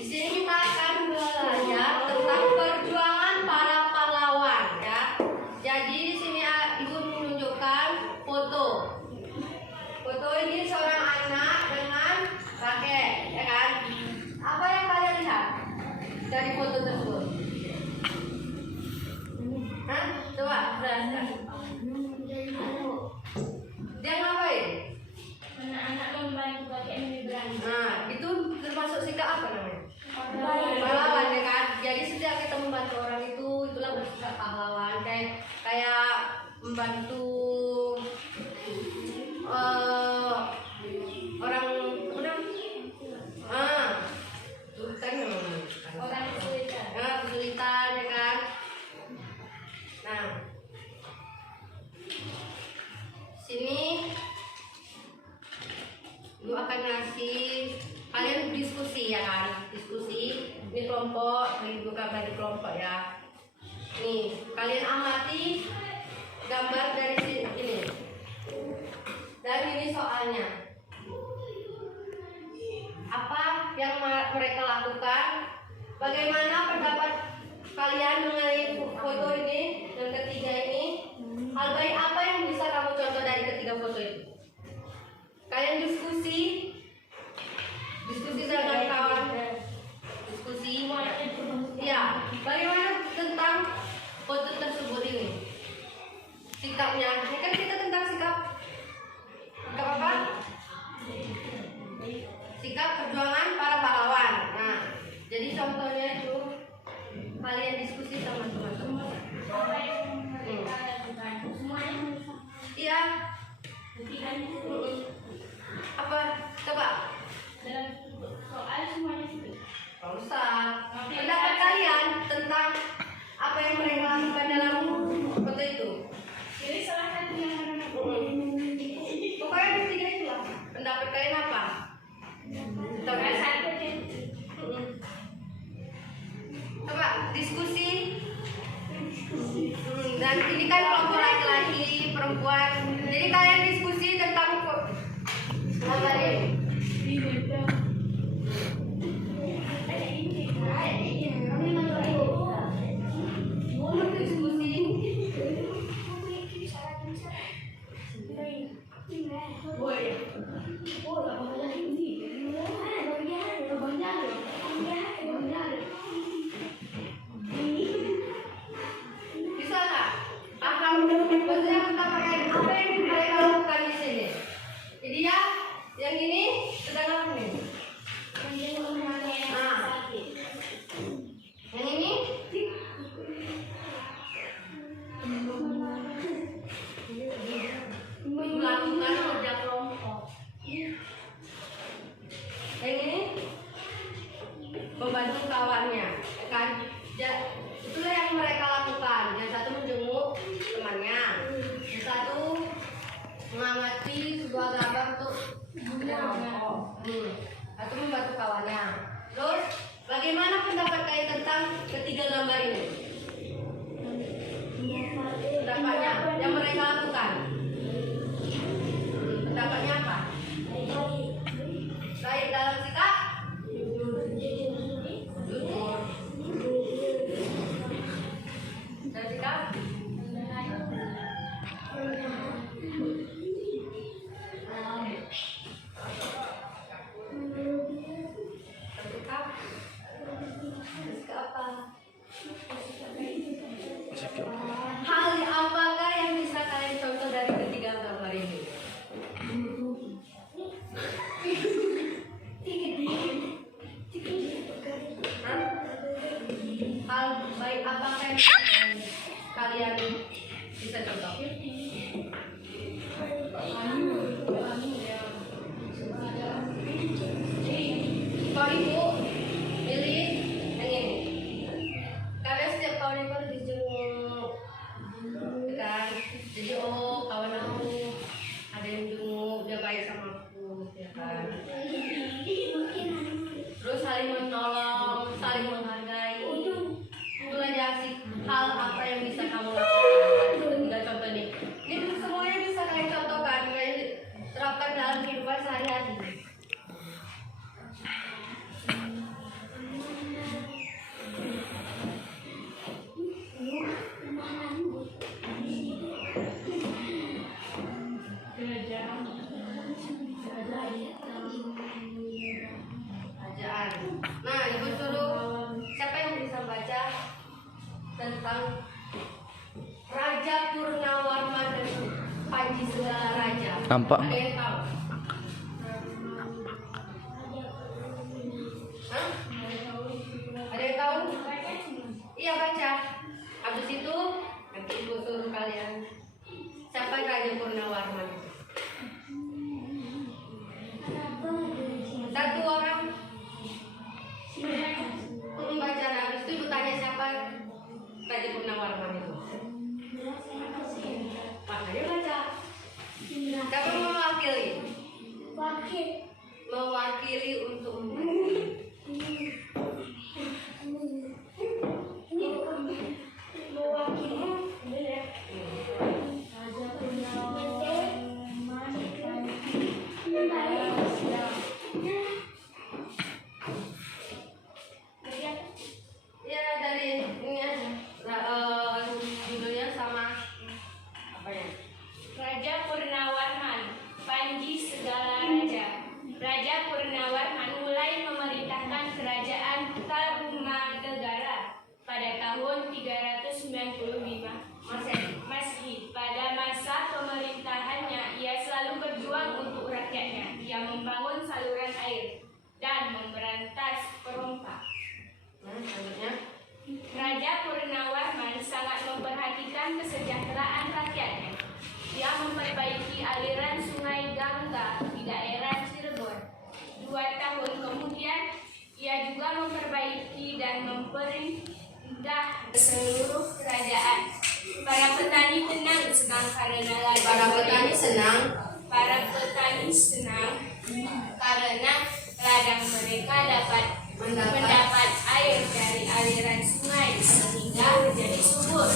Di sini kita akan belajar tentang perjuangan para pahlawan ya. Jadi di sini Ibu menunjukkan foto. Foto ini seorang anak dengan raket, ya kan? Apa yang kalian lihat dari foto tersebut? Hah? Coba jelaskan. Dia ngapain? Anak-anak membantu pakai membrana. Nah, itu termasuk sikap apa namanya? Pahlawan, ya kan? Jadi setiap kita membantu orang itulah bersikap pahlawan. Kayak membantu orang kesulitan, ya kan? Nah, sini Ibu akan ngasih kalian diskusi, ya kan? Diskusi. Ini kelompok, bukan bagi kelompok ya. Nih, kalian amati gambar dari sini. Dan ini soalnya. Apa yang mereka lakukan? Bagaimana pendapat kalian mengenai foto ini dan ketiga ini? Hal baik apa yang bisa kamu contoh dari ketiga foto itu? Kalian diskusi dengan kawan, diskusi. Ya, bagaimana tentang foto tersebut ini? Sikapnya, ini kan kita tentang sikap apa? Sikap perjuangan para pahlawan. Nah, jadi contohnya itu kalian diskusi sama teman-teman. Apa yang mereka lakukan? Semuanya Iya. buktikan Apa? Coba. dalam soal semuanya itu. Gak usah. Pendapat kalian tentang apa yang mereka lakukan dalam foto itu? Jadi salah satu yang mana? Pokoknya ketiga itu lah. Pendapat kalian apa? Salah satu yang Coba diskusi. Dan ini kan kelompok laki-laki, perempuan. Jadi kalian diskusi tentang apa ini? Bisa nggak? Paham maksudnya kita pakai apa yang mereka lakukan di sini? Jadi ya, yang ini sedang apa nih? Yang ini? Melakukan kerja kelompok. Yang ini? Membantu kawannya, kan? Itulah yang mereka lakukan. Yang satu menjenguk temannya, yang satu mengamati sebuah gambar untuk kelompok. Satu membantu kawannya. Terus, bagaimana pendapat kalian tentang ketiga gambar ini? Pendapatnya, yang mereka lakukan. Pendapatnya apa? Baik dalam sikap. Dan sikap hal apakah yang bisa kalian contoh dari ketiga gambar ini? Hal baik apakah yang kalian bisa contoh? Kalau ibu pilih yang ini, karena setiap tahun itu harus dijenguk, kan? Jadi kawan aku ada yang jenguk, dia baik sama aku, ya kan? Terus saling menolong, saling menghargai. Itulah asik hal apa yang bisa kamu lakukan. Ketiga contoh ini. Ini semuanya bisa kalian contohkan, kalian terapkan dalam kehidupan sehari-hari. Kerajaan. Nah, ibu suruh siapa yang bisa baca tentang Raja Purnawarman dan Panji Segala Raja? Nampak. Ada yang tahu? Hah? Ada yang tahu? Iya, baca. Habis itu nanti ibu suruh kalian siapa Raja Purnawarman itu? Satu orang membaca. Habis itu ibu tanya siapa Raja Purnawarman itu. Makanya baca. Siapa yang mewakili? Mewakili untuk ya dari ini aja. Judulnya sama apa ya? Raja Purnawarman, Panji Segala Raja. Raja Purnawarman mulai memerintahkan kerajaan Tarumanegara pada tahun 395 Masehi. Pada masa pemerintahannya, ia selalu berjuang untuk rakyatnya. Ia membangun saluran air dan memberantas perompak. Nah, selanjutnya. Raja Purnawarman sangat memperhatikan kesejahteraan rakyatnya. Dia memperbaiki aliran sungai Gangga di daerah Cirebon. 2 tahun kemudian, ia juga memperbaiki dan memperindah seluruh kerajaan. Para petani senang karena ladang mereka dapat mendapat air dari aliran sungai sehingga menjadi subur.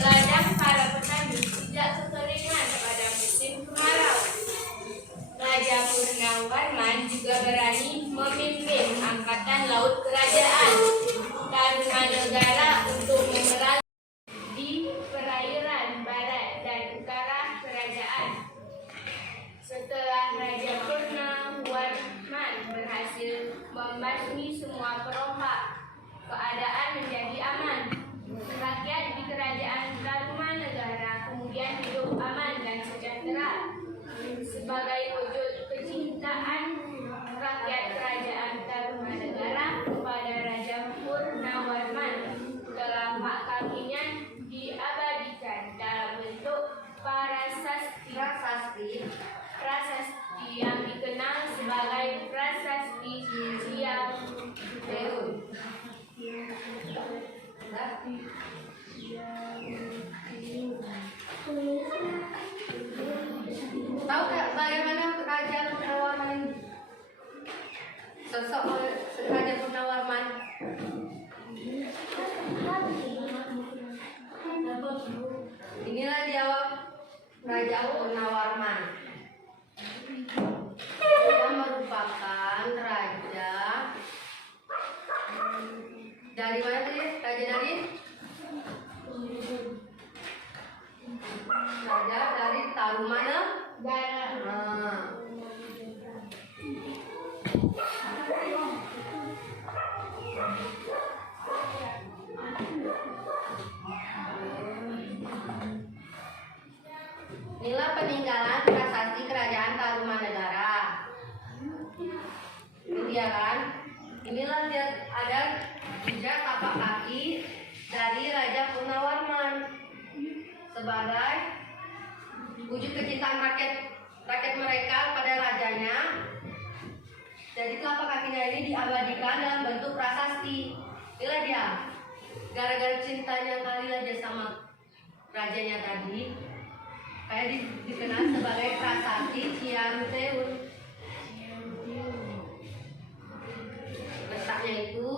Ladang para petani tidak kekeringan pada musim kemarau. Raja Purnawarman juga berani memimpin angkatan laut kerajaan Tarumanegara untuk memerangi di perairan barat dan utara kerajaan. Setelah Raja Purnawarman berhasil membasmi semua perompak, keadaan menjadi aman. Rakyat di kerajaan Tarumanegara kemudian hidup aman dan sejahtera. Sebagai wujud kecintaan rakyat kerajaan Tarumanegara kepada Raja Purnawarman, telapak kakinya diabadikan dalam bentuk prasasti yang dikenal sebagai Prasasti Ciampeun. Tahu nggak bagaimana Raja Purnawarman? Sosok Raja Purnawarman. Inilah dia Raja Purnawarman. Dia merupakan raja dari mana tadi? Raja dari Tarumanegara. Inilah peninggalan prasasti kerajaan Tarumanegara. Ini dia kan. Inilah dia ada jejak tapak kaki dari Raja Purnawarman sebagai wujud kecintaan rakyat mereka pada rajanya. Jadi telapak kakinya ini diabadikan dalam bentuk prasasti. Inilah dia. Gara-gara cintanya kali aja sama rajanya tadi, kayak dikenal sebagai Prasasti Ciampeun. Letaknya itu,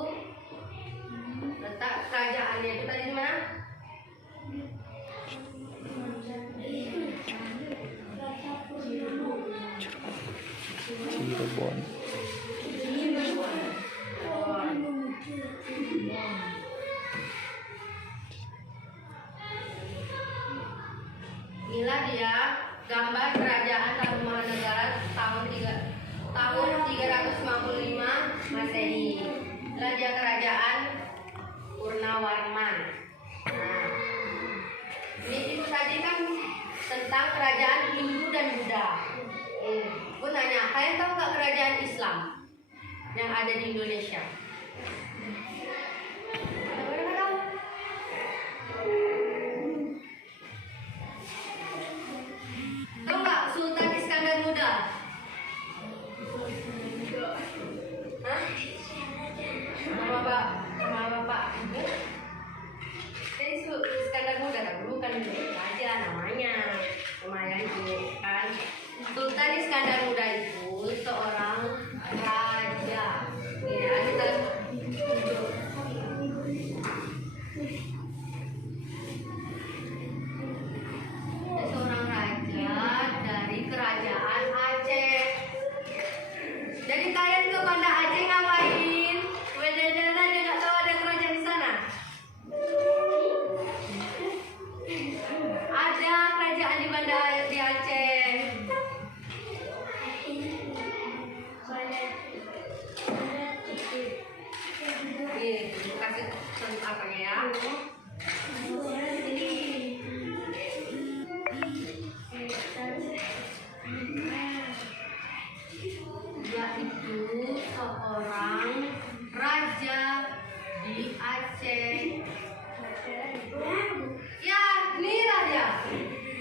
letak kerajaannya itu tadi di mana? Cirebon. Inilah dia gambar kerajaan Tarumanegara tahun 395 kerajaan Hindu dan Buddha. Gue nanya, kalian tahu nggak kerajaan Islam yang ada di Indonesia? Tahu nggak Sultan Iskandar Muda? Hah? Sama bapak ibu? Jadi Iskandar Muda kan bukan raja namanya, lumayan itu kan. Sultan Iskandar Muda itu seorang raja. Ya, kita tunjuk. Seorang raja dari kerajaan Aceh. Jadi kalian ke Banda Aceh ngapain? Bener-bener aja nggak tahu ada kerajaan di sana. Ada kerajaan di Banda di Aceh. Nih, kasih contoh apa ya? Dia itu seorang raja di Aceh. Ya, ini raja.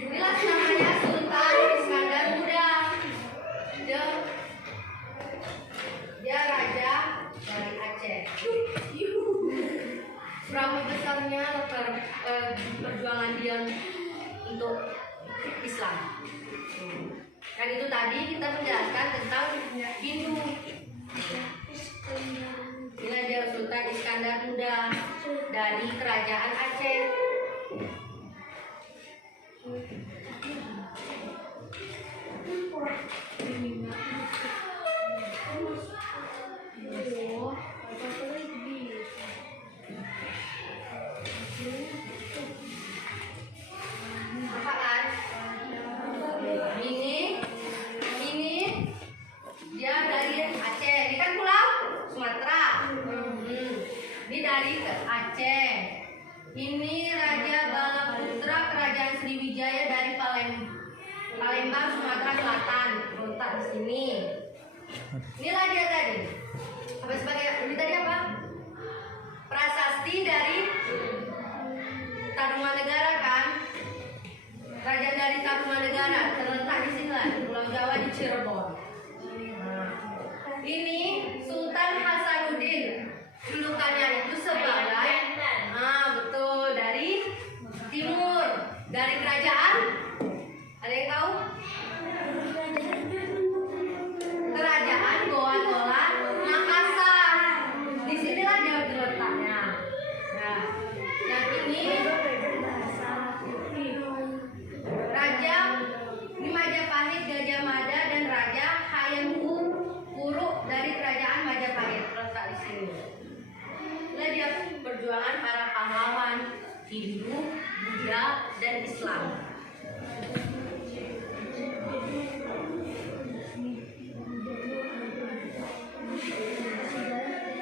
Inilah namanya Sultan Iskandar Muda. Dia raja dari Aceh. Berapa besarnya perjuangan dia untuk Islam. Dan itu tadi kita menjelaskan tentang Hindu. Inilah dia Sultan Iskandar Muda dari kerajaan Aceh. Apaan? Ini dia dari Aceh. Ini kan pulau Sumatera. Ini dari Aceh. Ini Raja Balaputra Kerajaan Sriwijaya dari Palembang, Sumatera Selatan. Letak di sini. Inilah dia tadi. Apa sebagai ini tadi apa? Prasasti dari Tarumanegara kan? Kerajaan dari Tarumanegara terletak di sini lah, di Pulau Jawa di Cirebon. Ini Sultan Hasanuddin. Julukannya itu sebagai betul, dari timur, dari kerajaan. Ada yang tahu? Kerajaan Goa Tolan Makassar. Di sinilah dia terletaknya. Nah, yang ini Raja Majapahit Gajah Mada dan Raja Hayam Wuruk dari kerajaan Majapahit terletak di sini. Inilah dia perjuangan para pahlawan Hindu, Buddha, dan Islam.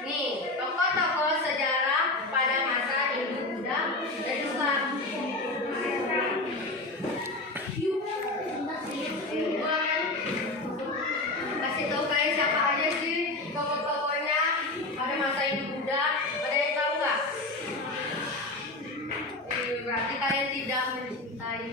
Nih, tokoh-tokoh sejarah pada masa Hindu, Buddha, dan Islam. Gua kan kasih tahu kalian siapa aja sih tokoh-tokohnya pada masa Hindu, Buddha. Ada yang tahu nggak? Berarti kalian tidak mencintai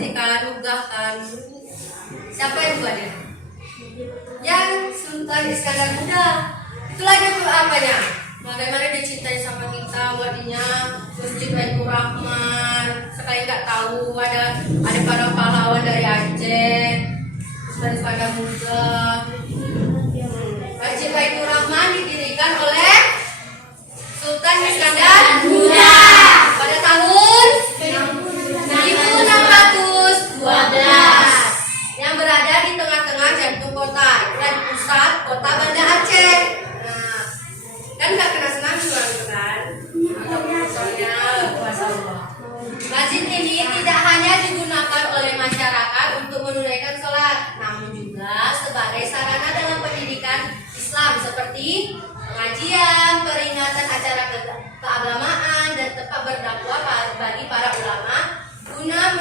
cantik kan, megah kan. Siapa yang buat dia? Yang Sultan Iskandar Muda. Itulah dia apanya? Bagaimana dia cintai sama kita, wadinya Masjid Baitur Rahman. Sekali nggak tahu ada para pahlawan dari Aceh, Sultan Iskandar Muda. Masjid Baitur Rahman didirikan oleh Sultan Iskandar Muda pada tahun 1612 yang berada di tengah-tengah jantung kota dan pusat kota Banda Aceh. Nah, kan nggak kena tsunami itu kan? Soalnya kuasa Allah. Masjid ini tidak hanya digunakan oleh masyarakat untuk menunaikan sholat, namun juga sebagai sarana dalam pendidikan Islam seperti pengajian, peringatan acara keagamaan, dan tempat berdakwah bagi para ulama guna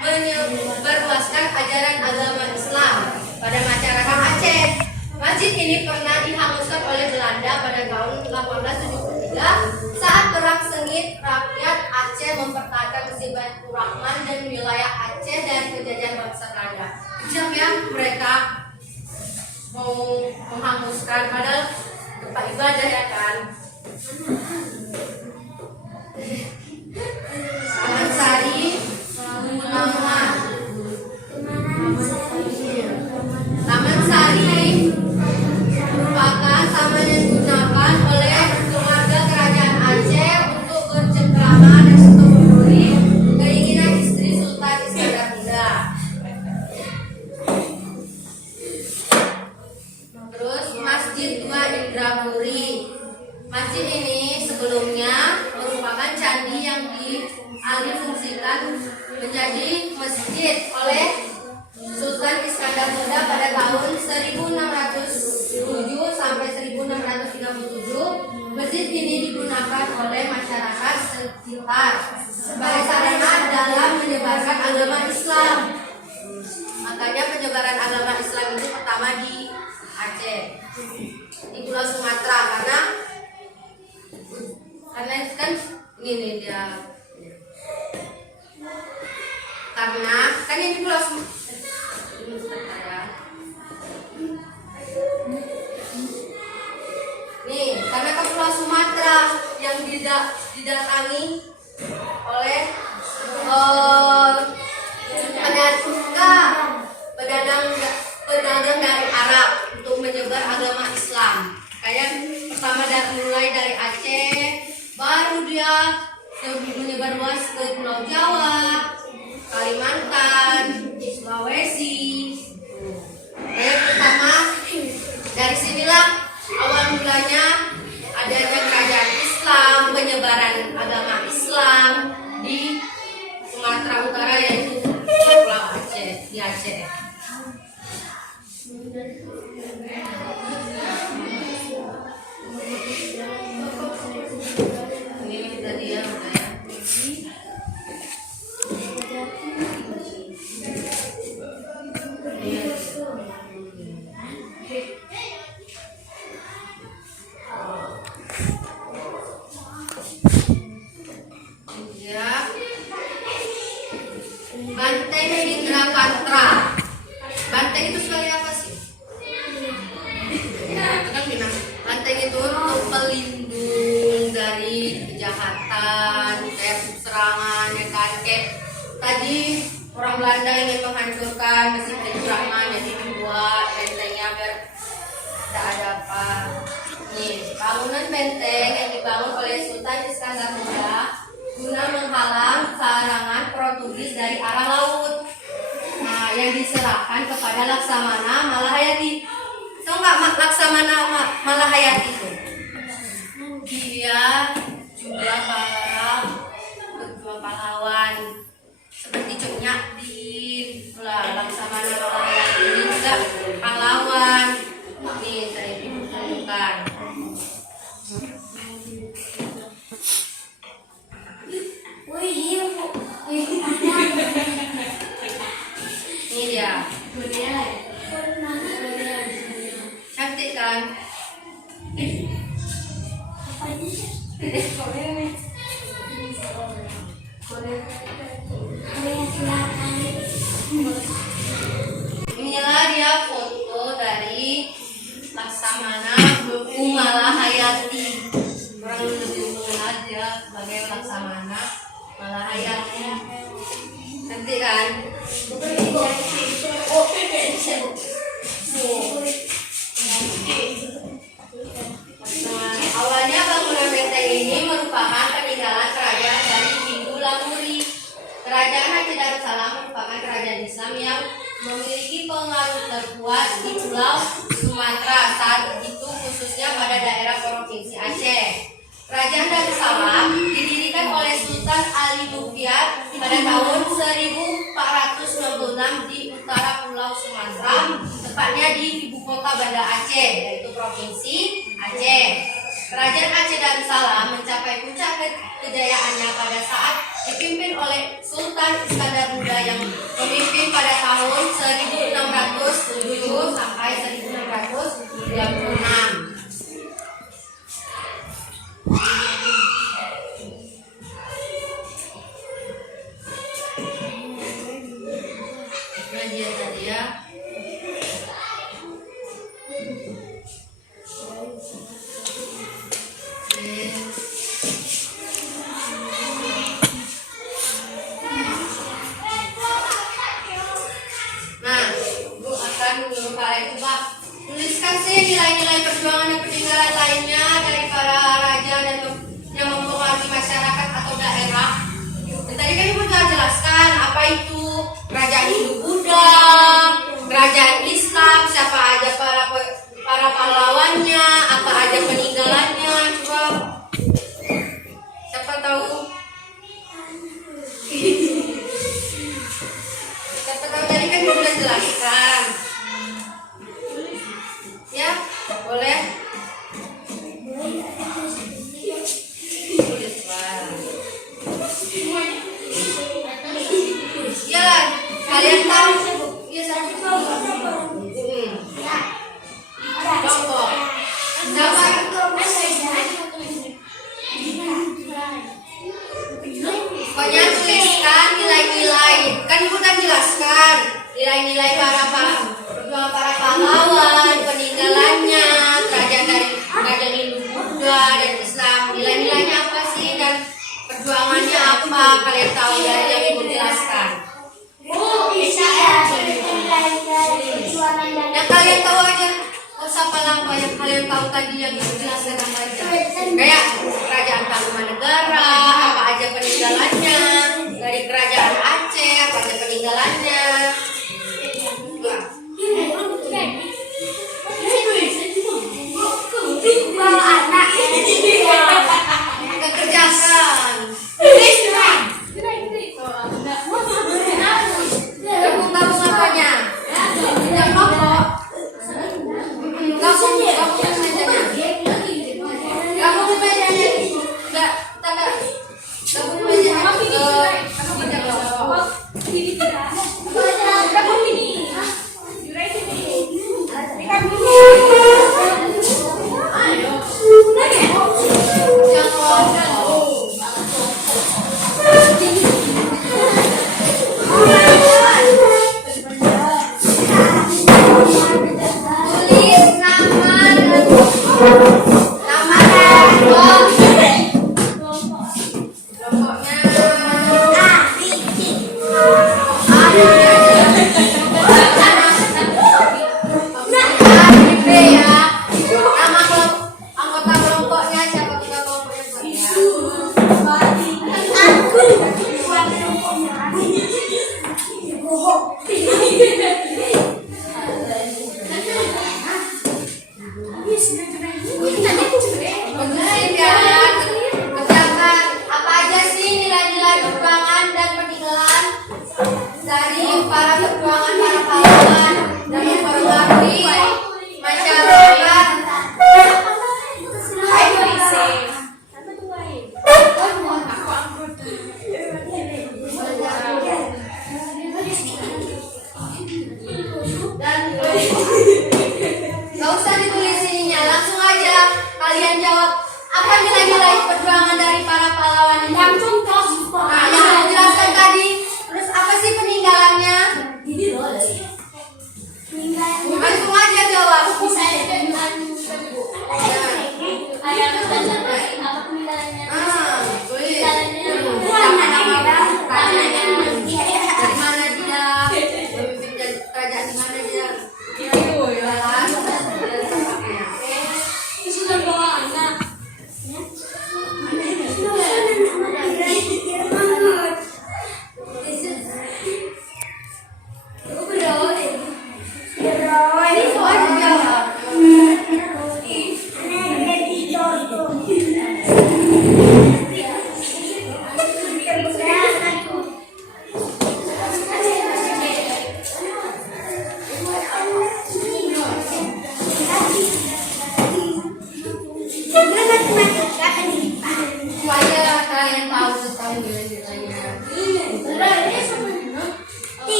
menyebarluaskan ajaran agama Islam pada masyarakat Aceh. Masjid ini pernah dihanguskan oleh Belanda pada tahun 1873 saat perang sengit rakyat Aceh mempertahankan Masjid Baitur Rahman dan wilayah Aceh dari penjajahan bangsa Belanda. Kejam ya mereka mau menghanguskan padahal tempat ibadah ya kan. Taman Sari Gunawan. Taman Sari merupakan taman yang digunakan oleh keluarga kerajaan Aceh untuk bercengkrama dan memenuhi keinginan istri Sultan Iskandar Muda. Terus Masjid Tua Indrapuri. Masjid ini sebelumnya merupakan candi yang dialihfungsikan menjadi masjid oleh Sultan Iskandar Muda pada tahun 1607 sampai 1637. Masjid ini digunakan oleh masyarakat sekitar sebagai sarana dalam menyebarkan agama Islam. Makanya penyebaran agama Islam itu pertama di Aceh, di Pulau Sumatera, karena kan ini dia, karena kan ini Pulau Sumatera. Nih, karena ke Pulau Sumatera yang didatangi oleh pedagang dari Arab untuk menyebar agama Islam. Kayak pertama mulai dari Aceh, baru dia menyebar luas ke Pulau Jawa, Kalimantan, Sulawesi. Yang pertama dari sinilah awal mulanya adanya kerajaan Islam, penyebaran agama Islam di Sumatera Utara, yaitu Pulau Aceh, di Aceh. Ini tadi ya, Banteng Indrapatra. Banteng itu sebagai apa sih? Ya, kan bilang banteng itu untuk pelindung dari kejahatan, kayak serangan, ya kan? Kayak tadi orang Belanda ingin menghancurkan Masjid Baitur Rahman, jadi dibuat bentengnya biar tidak ada apa. Nih, bangunan benteng yang dibangun oleh Sultan Iskandar Muda guna menghalang serangan Portugis dari arah laut. Nah, yang diserahkan kepada Laksamana Malahayati. Tahu nggak Laksamana Malahayati itu? Dia juga para berjuang pahlawan seperti Cok Nyakdin, Laksamana Malahayati ini juga pahlawan. Nih saya tunjukkan. Ini dia. Cantik kan? Korea. Nanti kan? Nah, awalnya bangunan benteng ini merupakan peninggalan kerajaan dari Hindu Lamuri. Kerajaan Aceh Darussalam merupakan kerajaan Islam yang memiliki pengaruh terkuat di Pulau Sumatera saat itu, khususnya pada daerah provinsi Aceh. Kerajaan Darussalam didirikan oleh Sultan Ali Nurfiat pada tahun 1496 di utara Pulau Sumatera, tepatnya di ibu kota Banda Aceh, yaitu provinsi Aceh. Kerajaan Aceh Darussalam mencapai puncak kejayaannya pada saat dipimpin oleh Sultan Iskandar Muda yang memimpin pada tahun 1607 sampai 1636. Pengajian tadi ya. Nah, Bu akan menyuruh kalian coba tuliskan sih nilai-nilai perjuangan dan peninggalan lainnya dari para raja dan yang mempengaruhi masyarakat atau daerah. Dan tadi kan Ibu sudah jelaskan apa itu kerajaan Hindu Buddha, kerajaan Islam, siapa aja para pahlawannya, apa aja peninggalannya. Coba siapa tahu? Siapa tahu tadi kan Ibu sudah jelaskan. Ya, boleh. Tulis, Pak. Iya, kalian tahu? Iya, satu. Kelompok. Siapa? Pokoknya tuliskan nilai-nilai. Kan Ibu udah jelaskan nilai-nilai para pahlawan, peninggalannya, kerajaan Hindu Buddha dan Islam. Nilai-nilainya apa sih dan perjuangannya apa? Kalian tahu dari yang Ibu jelaskan. Yang kalian tahu aja. Siapa apa yang kalian tahu tadi yang Ibu jelaskan apa aja? Kayak kerajaan Tarumanegara, apa aja peninggalannya? Dari kerajaan Aceh, apa aja peninggalannya? Kekerjakan. Gabung apanya? Yang pokok. Gabung mejanya. Gabung mejanya. Enggak, gabung mejanya. Gak usah ditulis ininya, langsung aja kalian jawab apa nilai-nilai perjuangan dari para pahlawan ini. Nah, yang aku jelaskan tadi, terus apa sih peninggalannya? Langsung aja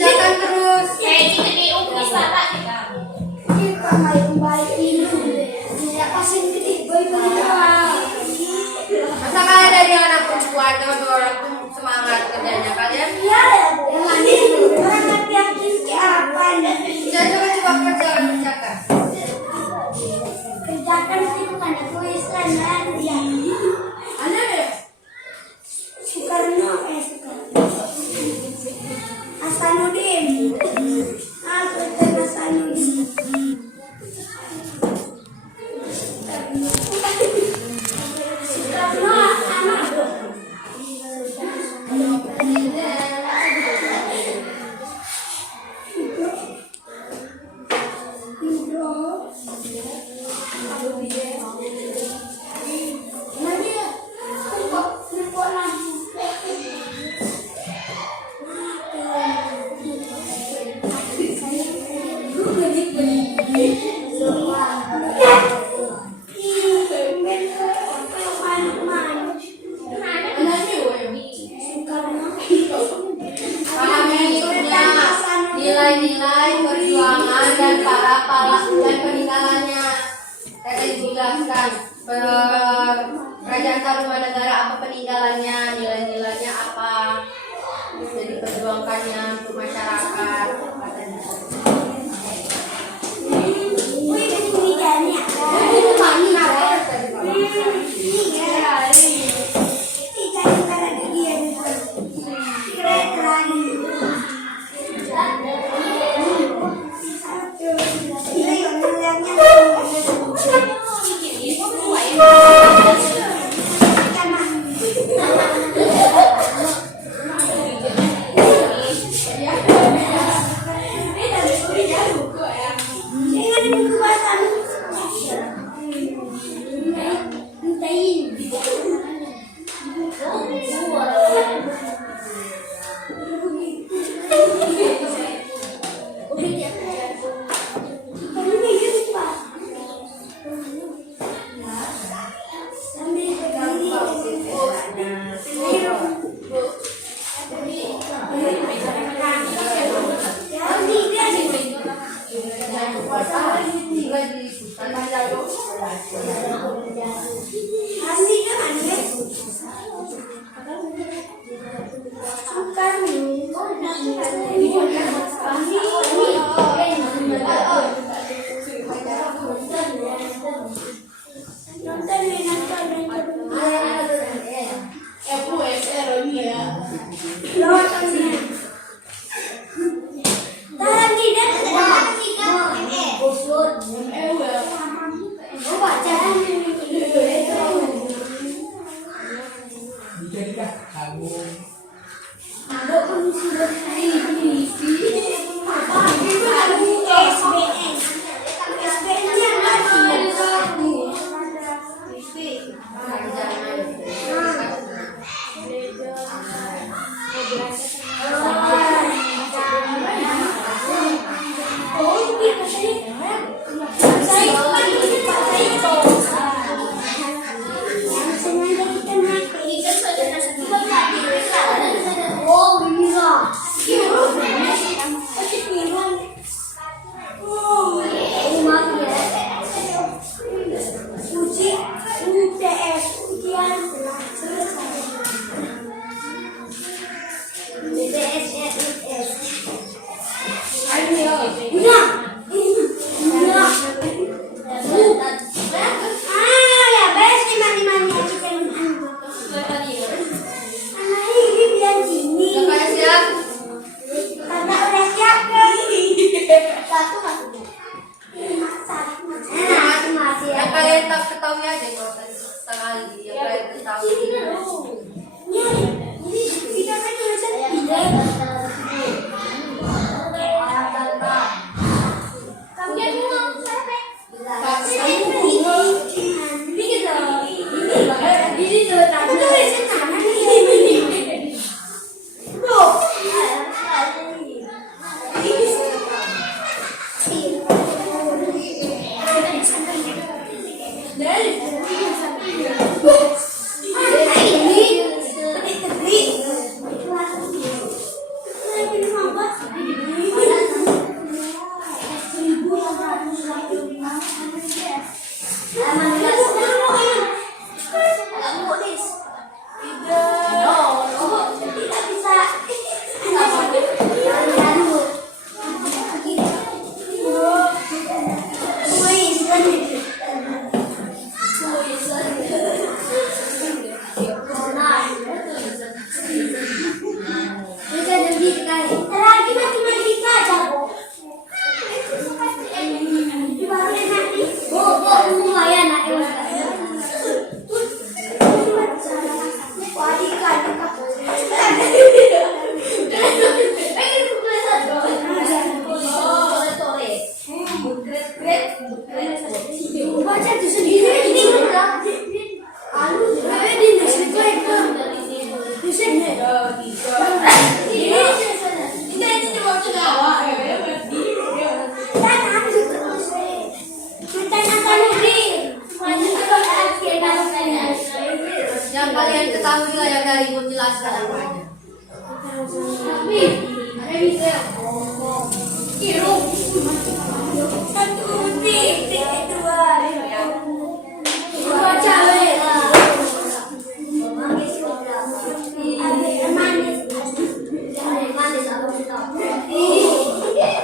Kerjakan terus. Masa kalian dari anak perempuan, teman-teman tuh semangat kerjanya kalian? Coba kerjakan. Kerjakan itu bukan tulisan ya. Ada deh. Soekarno Hasanuddin. Sultan Hasanuddin. Soekarno anak. Nilai-nilai perjuangan dan para dan peninggalannya. Tadi dijelaskan Kerajaan Tarumanegara apa peninggalannya, nilai-nilainya apa, jadi perjuangkannya untuk masyarakat. Ketahui aja kalau tadi sekali yang kalian ketahui. Kita kan tulisan jelaskan apa aja. Satu titik dua. Dua cewek.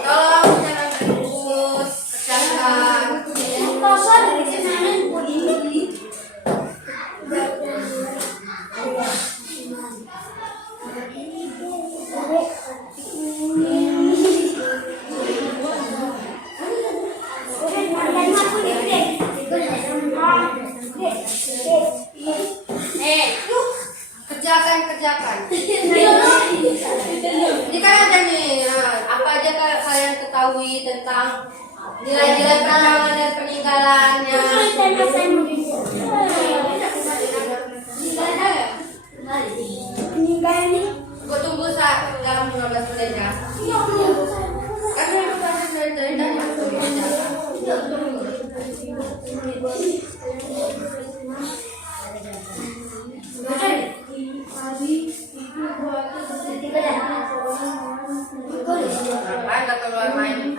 Tolong jangan ribut, kerjakan. Kosong dari sana ini. Kerjakan. Ini kan ada nih, apa aja kalian ketahui tentang nilai-nilai perkawinan dan peninggalannya. Gue tunggu dalam 15 menit ya. Kan 15 menit dari tadi aku bicara. Ngapain gak keluar main?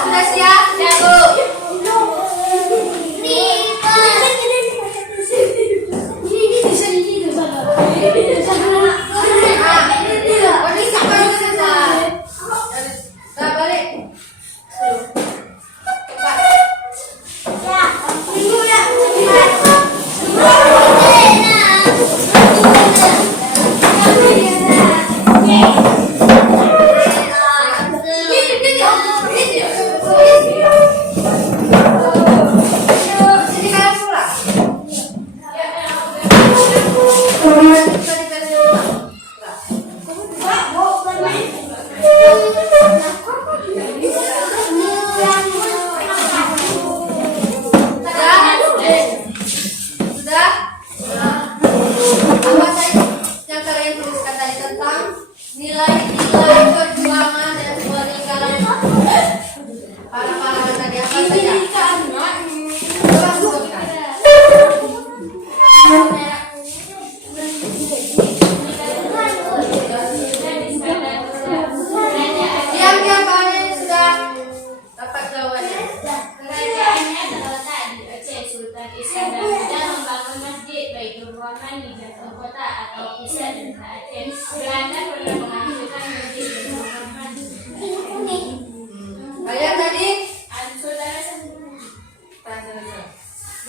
Sudah siap? Ya, Bu. Nilai-nilai perjuangan dan peninggalan para pahlawan tadi apa saja? Coba sebutkan. Diam-diam kalian sudah dapat jawabannya. Kerajaannya terletak di Aceh. Sultan Iskandar Muda membangun masjid Baitur Rahman di jantung kota atau pusat desa Aceh. Belanda pernah menghancurkan masjid Baitur Rahman. Kalian tadi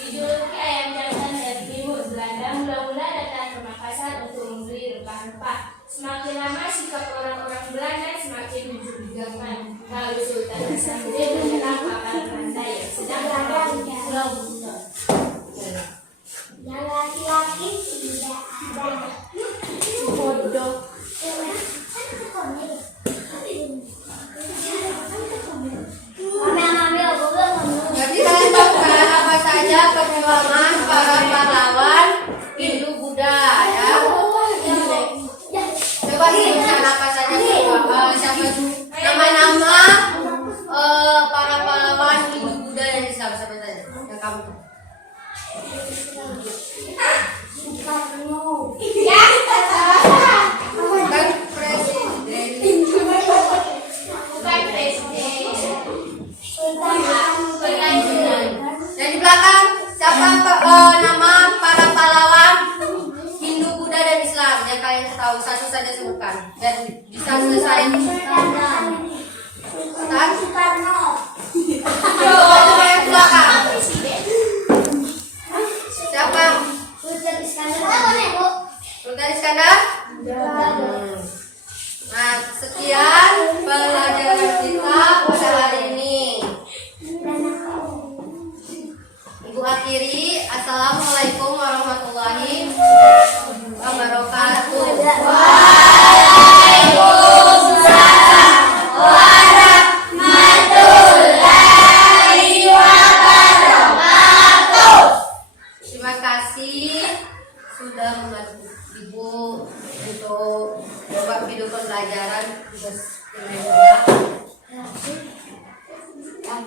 dijuluki ayam jantan dari timur. Belanda mula-mula datang ke Makassar untuk membeli rempah-rempah. Semakin lama sikap orang-orang Belanda semakin mencurigakan. Lalu Sultan Hasanuddin menyerang kapal Belanda yang sedang berada di Pulau Bunga. Yang laki-laki tidak ada. Bodoh. Jadi kalian tahu kan apa saja perjuangan para pahlawan Hindu-Buddha ya? Coba sebutkan apa saja perjuangan nama-nama para pahlawan Hindu-Buddha yang disebut saja yang kamu tahu. Soekarno. Ya, Bukan presiden. bukan presiden. Soekarno. Yang di belakang siapa nama para pahlawan Hindu, Buddha dan Islam yang kalian tahu, satu saja sebutkan dan bisa selesai. Soekarno. Coba yang belakang. Siapa? Sultan Iskandar. Sultan Iskandar. Nah, sekian pelajaran kita pada hari ini. Ibu akhiri, assalamualaikum warahmatullahi wabarakatuh. Terima kasih sudah membantu Ibu untuk membuat video pembelajaran tugas